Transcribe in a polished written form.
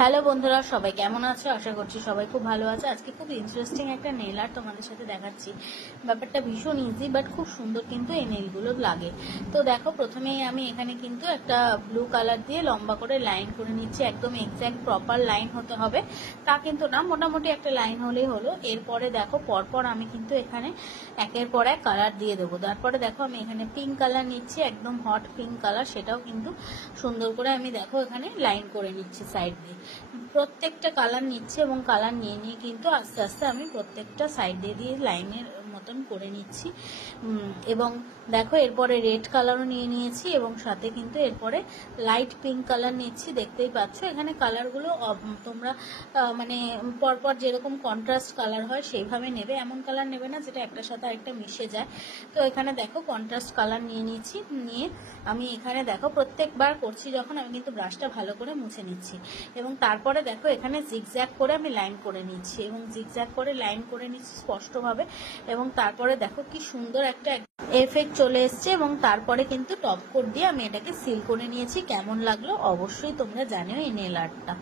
Hello বন্ধুরা, সবাই কেমন আছো? আশা করছি সবাই খুব ভালো আছে। আজকে খুব ইন্টারেস্টিং একটা নেল আর্ট তোমাদের সাথে দেখাচ্ছি। ব্যাপারটা ভীষণ ইজি বাট খুব সুন্দর কিন্তু এই নেলগুলো লাগে। তো দেখো, প্রথমেই আমি এখানে কিন্তু একটা ব্লু কালার দিয়ে লম্বা করে লাইন করে নিচ্ছি। একদম এক্স্যাক্ট প্রপার লাইন হতে হবে তা কিন্তু না, মোটামুটি একটা লাইন হলেই হলো। এরপরে দেখো পরপর আমি কিন্তু এখানে একের পর এক কালার দিয়ে দেবো। তারপরে দেখো আমি এখানে পিঙ্ক কালার নিচ্ছি, একদম হট পিঙ্ক কালার, সেটাও কিন্তু সুন্দর করে আমি দেখো এখানে লাইন করে নিচ্ছি সাইড দিয়ে। প্রত্যেকটা কালার নিচ্ছি এবং কালার নিয়ে নিয়ে কিন্তু আস্তে আস্তে আমি প্রত্যেকটা সাইড দিয়ে দিয়ে লাইনের মতন করে নিচ্ছি। এবং দেখো এরপরে রেড কালারও নিয়ে নিয়েছি এবং সাথে কিন্তু এরপরে লাইট পিঙ্ক কালার নিচ্ছি। দেখতেই পাচ্ছ এখানে কালারগুলো তোমরা মানে পরপর যেরকম কন্ট্রাস্ট কালার হয় সেইভাবে নেবে, এমন কালার নেবে না যেটা একটার সাথে আরেকটা মিশে যায়। তো এখানে দেখো কন্ট্রাস্ট কালার নিয়ে নিচ্ছি। নিয়ে আমি এখানে দেখো প্রত্যেকবার করছি যখন, আমি কিন্তু ব্রাশটা ভালো করে মুছে নিচ্ছি এবং তারপরে দেখো এখানে জিগজ্যাগ করে আমি লাইন করে নিচ্ছি এবং জিগজ্যাগ করে লাইন করে নিচ্ছি স্পষ্টভাবে। এবং তারপরে দেখো কি সুন্দর একটা এফেক্ট চলে এসছে এবং তারপরে কিন্তু টপ কোট দিয়ে আমি এটাকে সিল করে নিয়েছি। কেমন লাগলো অবশ্যই তোমরা জানিও এই নেল আর্টটা।